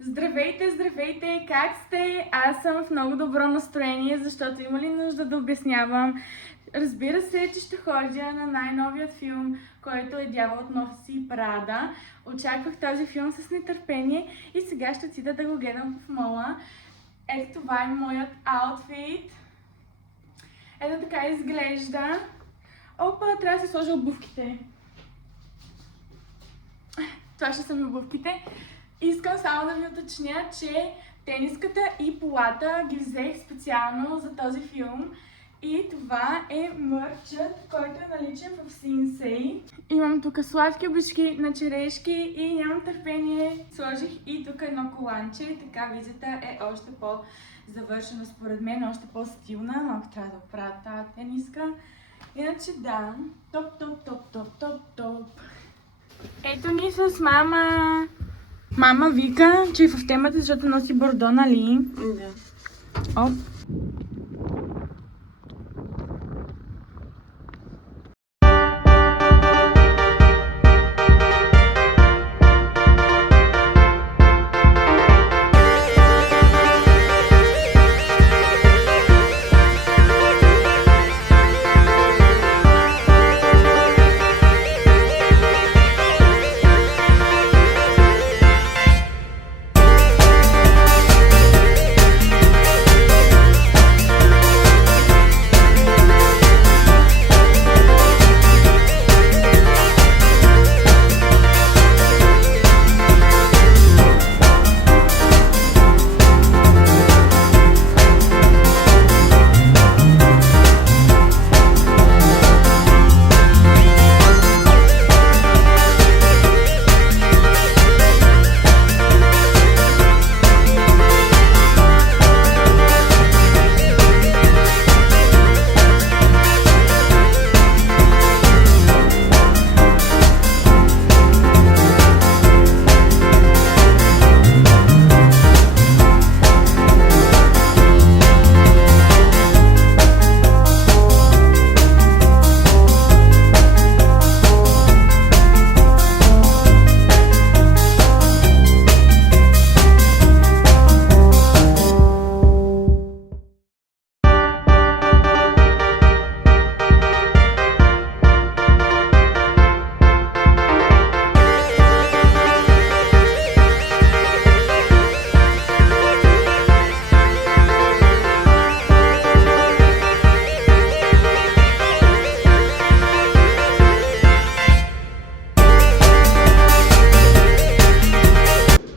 Здравейте, здравейте! Как сте? Аз съм в много добро настроение, защото има ли нужда да обяснявам? Разбира се, че ще ходя на най-новият филм, който е Дяволът носи Прада. Очаквах този филм с нетърпение и сега ще отида да го гледам в мола. Ето това е моят аутфит. Ето така изглежда. Опа, трябва да се сложа обувките. Това ще са ми обувките. Искам само да ви уточня, че тениската и полата ги взех специално за този филм. И това е мърчът, който е наличен в Синсей. Имам тук сладки обички на черешки и нямам търпение. Сложих и тук едно коланче. Така визата е още по-завършена според мен, още по-стилна. Малко трябва да оправя тази тениска. Иначе да, топ. Ето ни с мама. Мама вика, че е в темата, защото носи бордо, нали? Да. Оп.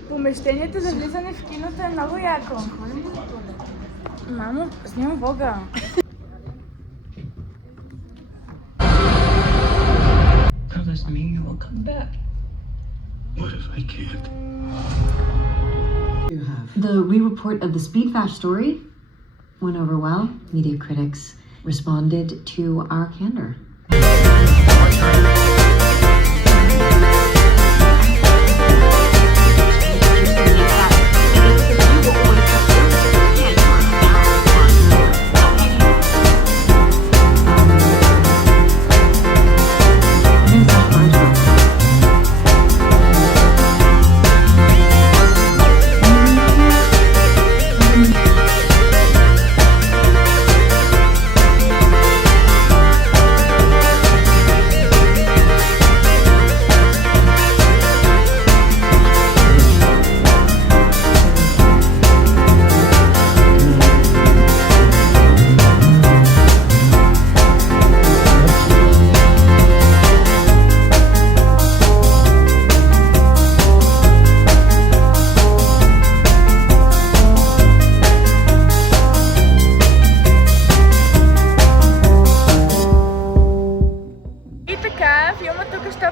Помещението за влизане в киното е много яко. Мамо, снимам влога. That doesn't mean you will come back. What if I can't? You have. The re-report of the Speedfast story went over well. Media critics responded to our candor.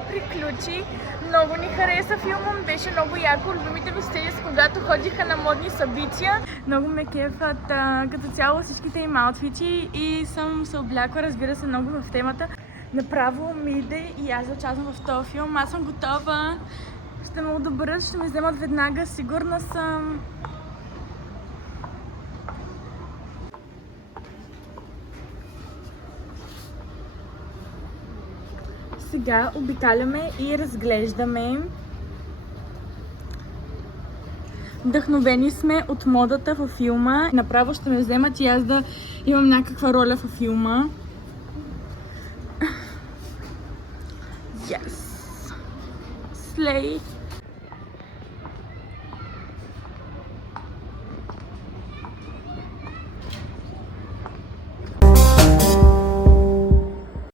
Приключи. Много ни хареса филма, беше много яко. Любимите ми сцени с когато ходиха на модни събития. Много ме кефат като цяло всичките им аутфити и съм се облякла, разбира се, много в темата. Направо ми иде и аз да участвам в този филм. Аз съм готова. Ще ме одобрят, ще ме вземат веднага, сигурна съм. Сега обикаляме и разглеждаме Вдъхновени сме от модата във филма. Направо ще ме вземат и аз да имам някаква роля във филма. Yes! Slay!